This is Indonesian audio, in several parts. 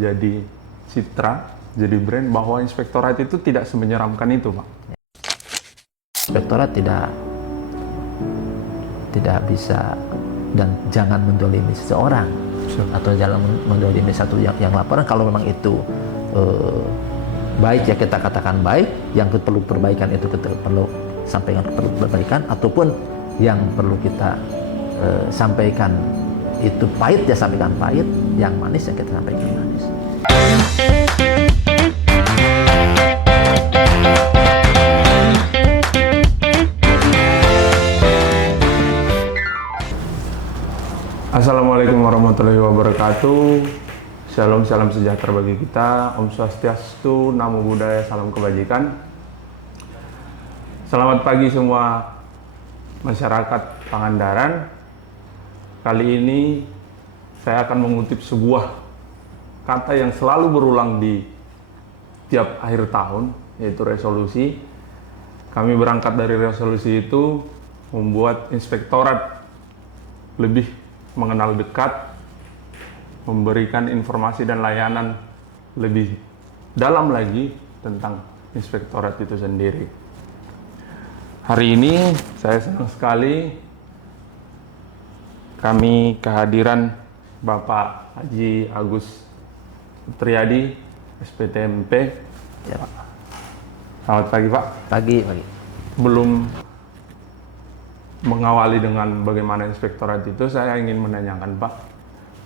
jadi citra, jadi brand bahwa inspektorat itu tidak semenyeramkan itu, Pak. Inspektorat tidak bisa dan jangan mendolimi seseorang atau jangan mendolimi satu yang laporan. Kalau memang itu baik ya kita katakan baik, yang perlu perbaikan itu kita perlu sampaikan perlu perbaikan, ataupun yang perlu kita sampaikan itu pahit ya sampaikan pahit, yang manis ya kita sampaikan manis. Assalamualaikum warahmatullahi wabarakatuh. Shalom, salam sejahtera bagi kita. Om Swastiastu, Namo Buddhaya, salam kebajikan. Selamat pagi semua masyarakat Pangandaran. Kali ini saya akan mengutip sebuah kata yang selalu berulang di tiap akhir tahun, yaitu resolusi. Kami berangkat dari resolusi itu membuat inspektorat lebih mengenal dekat, memberikan informasi dan layanan lebih dalam lagi tentang inspektorat itu sendiri. Hari ini saya senang sekali kami kehadiran Bapak Haji Agus Triadi, SPTMP. Ya, Pak. Selamat pagi, Pak. Pagi. Belum mengawali dengan bagaimana inspektorat itu, saya ingin menanyakan Pak,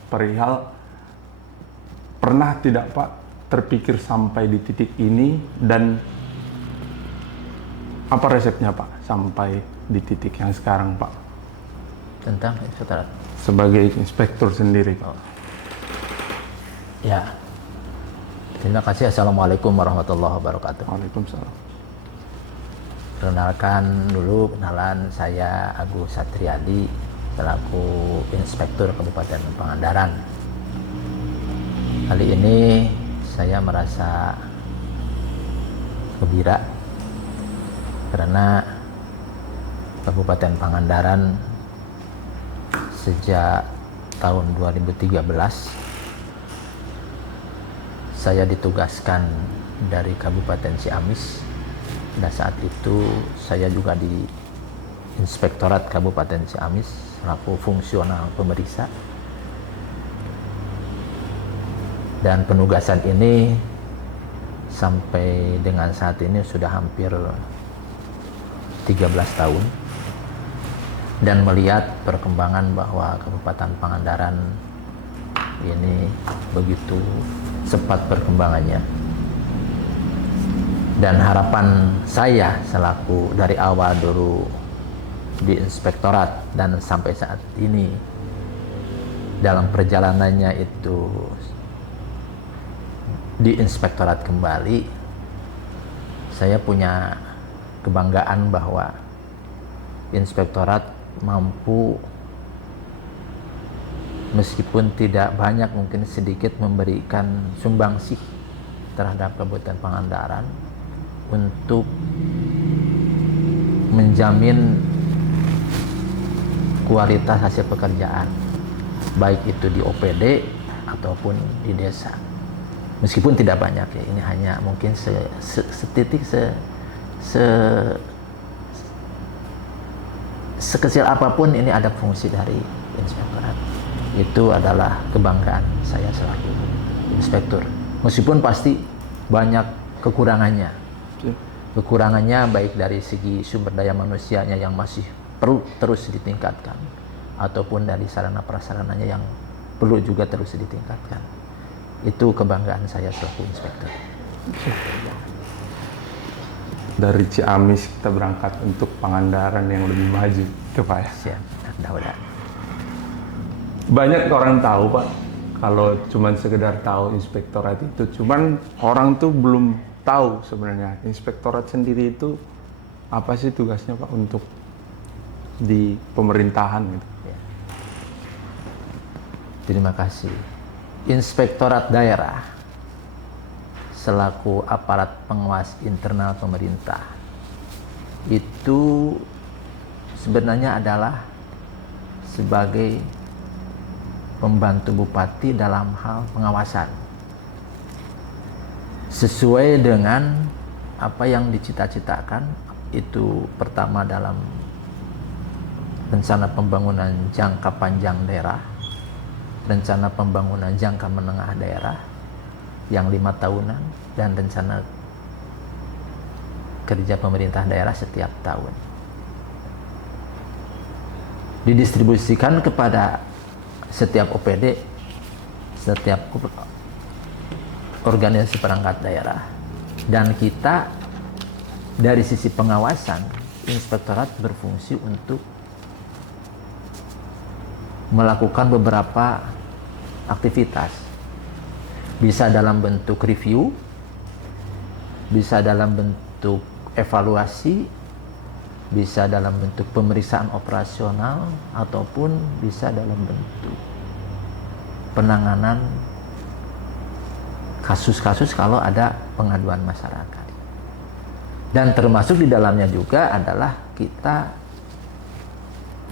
perihal pernah tidak Pak terpikir sampai di titik ini, dan apa resepnya Pak sampai di titik yang sekarang Pak? Tentang inspektorat. Sebagai inspektur sendiri Pak. Ya. Terima kasih. Assalamualaikum warahmatullahi wabarakatuh. Waalaikumsalam. Perkenalkan dulu, kenalan saya Agus Satriadi selaku Inspektur Kabupaten Pangandaran. Kali ini saya merasa gembira karena Kabupaten Pangandaran sejak tahun 2013 saya ditugaskan dari Kabupaten Ciamis. Pada saat itu saya juga di Inspektorat Kabupaten Ciamis selaku fungsional pemeriksa. Dan penugasan ini sampai dengan saat ini sudah hampir 13 tahun. Dan melihat perkembangan bahwa Kabupaten Pangandaran ini begitu cepat perkembangannya. Dan harapan saya selaku dari awal dulu di inspektorat dan sampai saat ini dalam perjalanannya itu di inspektorat kembali, saya punya kebanggaan bahwa inspektorat mampu meskipun tidak banyak, mungkin sedikit memberikan sumbangsih terhadap Kabupaten Pangandaran untuk menjamin kualitas hasil pekerjaan, baik itu di OPD ataupun di desa. Meskipun tidak banyak ya, ini hanya mungkin setitik sekecil apapun ini ada fungsi dari inspektorat. Itu adalah kebanggaan saya selaku inspektur. Meskipun pasti banyak kekurangannya. Kekurangannya baik dari segi sumber daya manusianya yang masih perlu terus ditingkatkan, ataupun dari sarana prasarananya yang perlu juga terus ditingkatkan. Itu kebanggaan saya selaku inspektur. Dari Ciamis kita berangkat untuk Pangandaran yang lebih maju itu Pak ya. Siap, mudah-mudahan. Banyak orang tahu Pak, kalau cuman sekedar tahu inspektorat itu, cuman orang tuh belum tahu sebenarnya inspektorat sendiri itu apa sih tugasnya Pak untuk di pemerintahan gitu. Ya. Terima kasih. Inspektorat daerah selaku aparat pengawas internal pemerintah itu sebenarnya adalah sebagai pembantu bupati dalam hal pengawasan. sesuai dengan apa yang dicita-citakan. Itu pertama dalam rencana pembangunan jangka panjang daerah, rencana pembangunan jangka menengah daerah yang 5 tahunan, dan rencana kerja pemerintah daerah setiap tahun. Didistribusikan kepada setiap OPD, setiap organisasi perangkat daerah. Dan kita dari sisi pengawasan, inspektorat berfungsi untuk melakukan beberapa aktivitas. Bisa dalam bentuk review, bisa dalam bentuk evaluasi, bisa dalam bentuk pemeriksaan operasional, ataupun bisa dalam bentuk penanganan kasus-kasus kalau ada pengaduan masyarakat. Dan termasuk di dalamnya juga adalah kita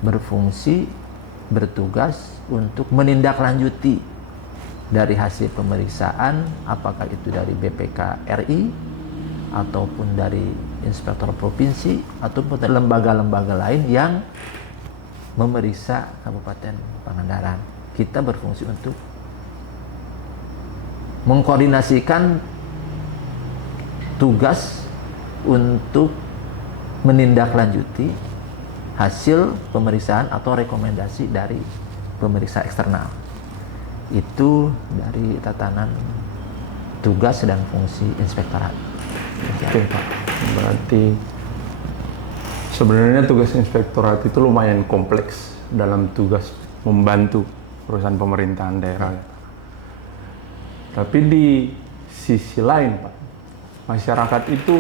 berfungsi, bertugas untuk menindaklanjuti dari hasil pemeriksaan, apakah itu dari BPK RI ataupun dari inspektor provinsi ataupun dari lembaga-lembaga lain yang memeriksa Kabupaten Pangandaran. Kita berfungsi untuk mengkoordinasikan tugas untuk menindaklanjuti hasil pemeriksaan atau rekomendasi dari pemeriksa eksternal. Itu dari tatanan tugas dan fungsi inspektorat. Oke Pak, berarti sebenarnya tugas inspektorat itu lumayan kompleks dalam tugas membantu perusahaan pemerintahan daerah. Tapi di sisi lain Pak, masyarakat itu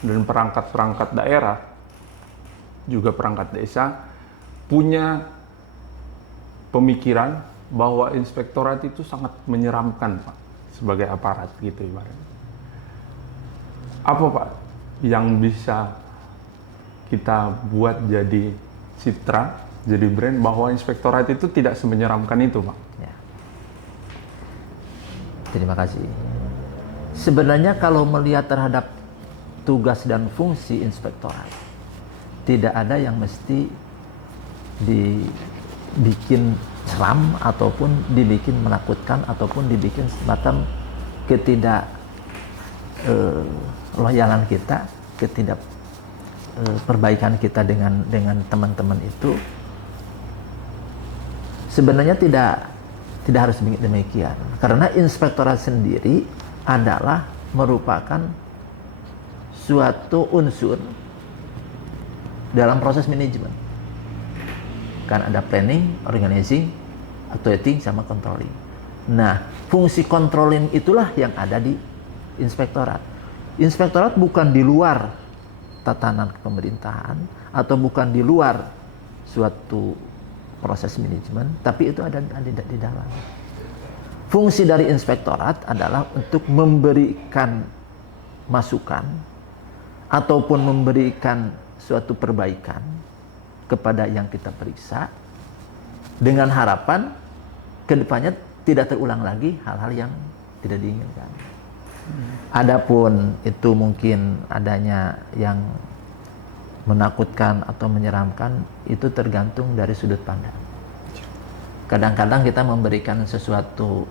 dan perangkat-perangkat daerah, juga perangkat desa, punya pemikiran bahwa inspektorat itu sangat menyeramkan Pak, sebagai aparat gitu ibaratnya. Apa Pak yang bisa kita buat jadi citra, jadi brand bahwa inspektorat itu tidak semenyeramkan itu Pak? Ya. Terima kasih. Sebenarnya kalau melihat terhadap tugas dan fungsi inspektorat, tidak ada yang mesti dibikin seram ataupun dibikin menakutkan ataupun dibikin semacam ketidak loyalan kita, ketidak perbaikan kita dengan teman-teman itu. Sebenarnya tidak harus demikian, karena inspektorat sendiri adalah merupakan suatu unsur dalam proses manajemen. Kan ada planning, organizing, actuating, sama controlling. Nah, fungsi controlling itulah yang ada di inspektorat. Inspektorat bukan di luar tatanan pemerintahan atau bukan di luar suatu proses manajemen, tapi itu ada di dalam. Fungsi dari inspektorat adalah untuk memberikan masukan ataupun memberikan suatu perbaikan kepada yang kita periksa dengan harapan kedepannya tidak terulang lagi hal-hal yang tidak diinginkan. Adapun itu mungkin adanya yang menakutkan atau menyeramkan, itu tergantung dari sudut pandang. Kadang-kadang kita memberikan sesuatu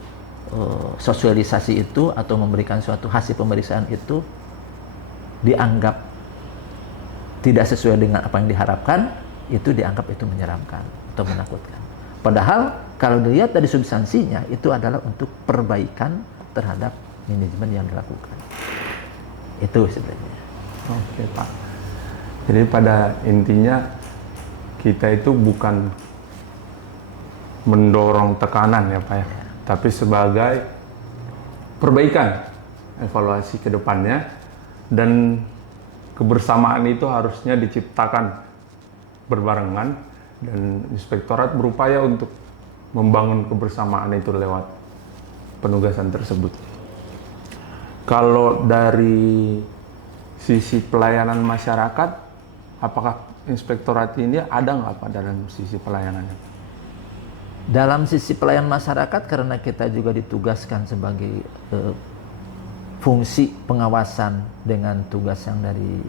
sosialisasi itu atau memberikan suatu hasil pemeriksaan itu dianggap tidak sesuai dengan apa yang diharapkan, itu dianggap itu menyeramkan atau menakutkan. Padahal kalau dilihat dari substansinya, itu adalah untuk perbaikan terhadap manajemen yang dilakukan. Itu sebenarnya. Oke Pak. Jadi pada intinya kita itu bukan mendorong tekanan ya Pak ya, tapi sebagai perbaikan, evaluasi ke depannya, dan kebersamaan itu harusnya diciptakan berbarengan, dan inspektorat berupaya untuk membangun kebersamaan itu lewat penugasan tersebut. Kalau dari sisi pelayanan masyarakat, apakah inspektorat ini ada nggak Pak dalam sisi pelayanannya? Dalam sisi pelayanan masyarakat, karena kita juga ditugaskan sebagai fungsi pengawasan dengan tugas yang dari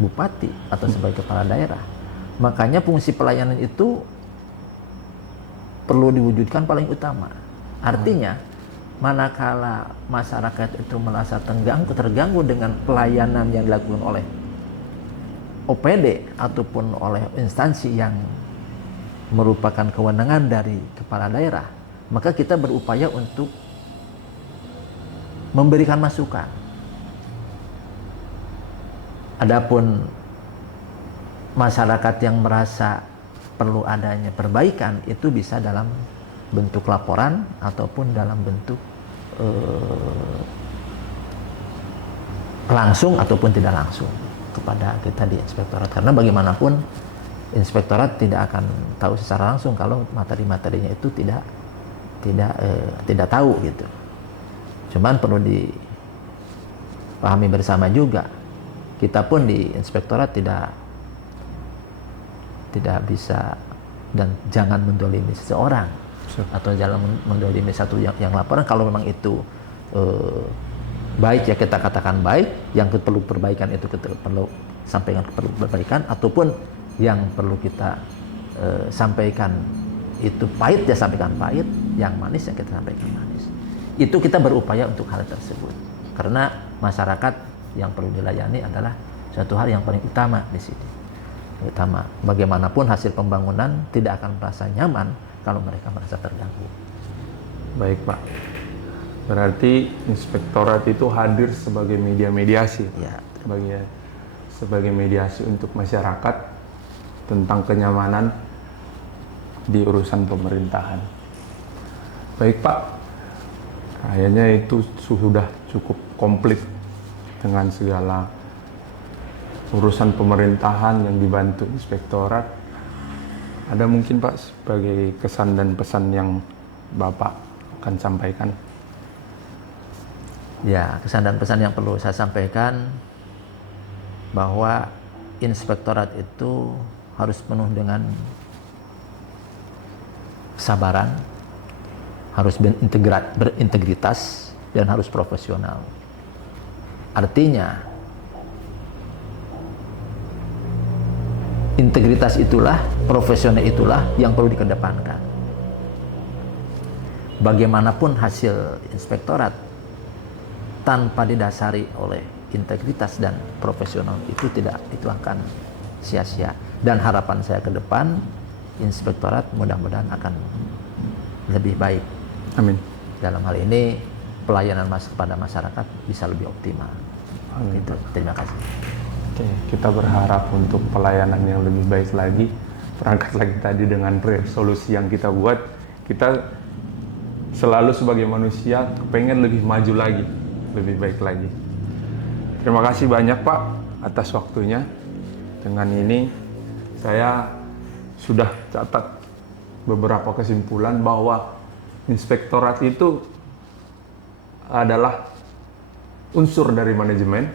bupati atau sebagai kepala daerah. Makanya fungsi pelayanan itu perlu diwujudkan paling utama. Artinya, manakala masyarakat itu merasa terganggu dengan pelayanan yang dilakukan oleh OPD ataupun oleh instansi yang merupakan kewenangan dari kepala daerah, maka kita berupaya untuk memberikan masukan. Adapun masyarakat yang merasa perlu adanya perbaikan itu bisa dalam bentuk laporan ataupun dalam bentuk langsung ataupun tidak langsung kepada kita di inspektorat, karena bagaimanapun inspektorat tidak akan tahu secara langsung kalau materi-materinya itu tidak tahu gitu. Cuman perlu dipahami bersama juga, kita pun di inspektorat tidak bisa dan jangan mendolimi seseorang atau jangan mendolimi satu yang laporan. Kalau memang itu baik ya kita katakan baik, yang perlu perbaikan itu kita perlu sampaikan perlu perbaikan, ataupun yang perlu kita sampaikan itu pahit ya sampaikan pahit, yang manis yang kita sampaikan manis. Itu kita berupaya untuk hal tersebut, karena masyarakat yang perlu dilayani adalah suatu hal yang paling utama di sini. Utama, bagaimanapun hasil pembangunan tidak akan merasa nyaman kalau mereka merasa terganggu. Baik Pak, berarti inspektorat itu hadir sebagai media mediasi, Ya. sebagai mediasi untuk masyarakat tentang kenyamanan di urusan pemerintahan. Baik Pak, kayaknya itu sudah cukup komplit dengan segala urusan pemerintahan yang dibantu inspektorat. Ada mungkin Pak sebagai kesan dan pesan yang Bapak akan sampaikan? Ya, kesan dan pesan yang perlu saya sampaikan bahwa inspektorat itu harus penuh dengan kesabaran, harus berintegritas, dan harus profesional. Artinya, integritas itulah, profesional itulah yang perlu dikedepankan. Bagaimanapun hasil inspektorat tanpa didasari oleh integritas dan profesional itu akan sia-sia. Dan harapan saya ke depan, inspektorat mudah-mudahan akan lebih baik. Amin. Dalam hal ini pelayanan kepada masyarakat bisa lebih optimal. Amin. Gitu. Terima kasih. Oke, kita berharap untuk pelayanan yang lebih baik lagi. Berangkat lagi tadi dengan resolusi yang kita buat, kita selalu sebagai manusia pengen lebih maju lagi, lebih baik lagi. Terima kasih banyak Pak atas waktunya. Dengan ini saya sudah catat beberapa kesimpulan bahwa inspektorat itu adalah unsur dari manajemen.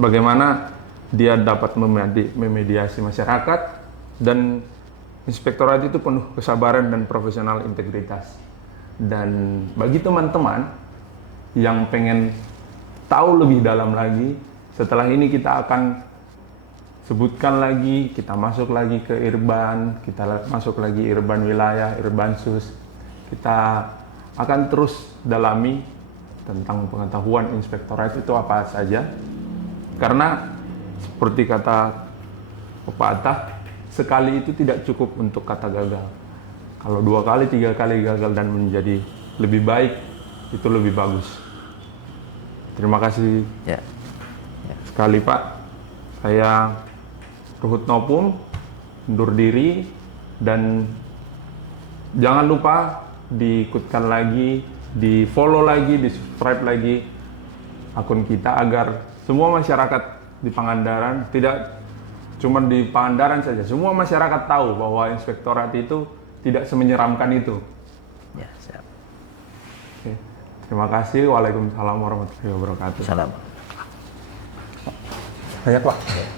Bagaimana dia dapat memediasi masyarakat, dan inspektorat itu penuh kesabaran dan profesional integritas. Dan bagi teman-teman yang pengen tahu lebih dalam lagi, setelah ini kita akan sebutkan lagi, kita masuk lagi ke Irban, kita masuk lagi Irban wilayah, Irbansus. Kita akan terus dalami tentang pengetahuan inspektorat itu apa saja. Karena seperti kata pepatah, sekali itu tidak cukup untuk kata gagal. Kalau 2 kali, 3 kali gagal dan menjadi lebih baik, itu lebih bagus. Terima kasih sekali Pak. Saya Ruhut Nopum, undur diri, dan jangan lupa diikutkan lagi, di follow lagi, di subscribe lagi akun kita agar semua masyarakat di Pangandaran, tidak cuma di Pangandaran saja, semua masyarakat tahu bahwa inspektorat itu tidak semenyeramkan itu. Ya, siap. Oke. Terima kasih. Waalaikumsalam warahmatullahi wabarakatuh. Salam. Banyak Pak.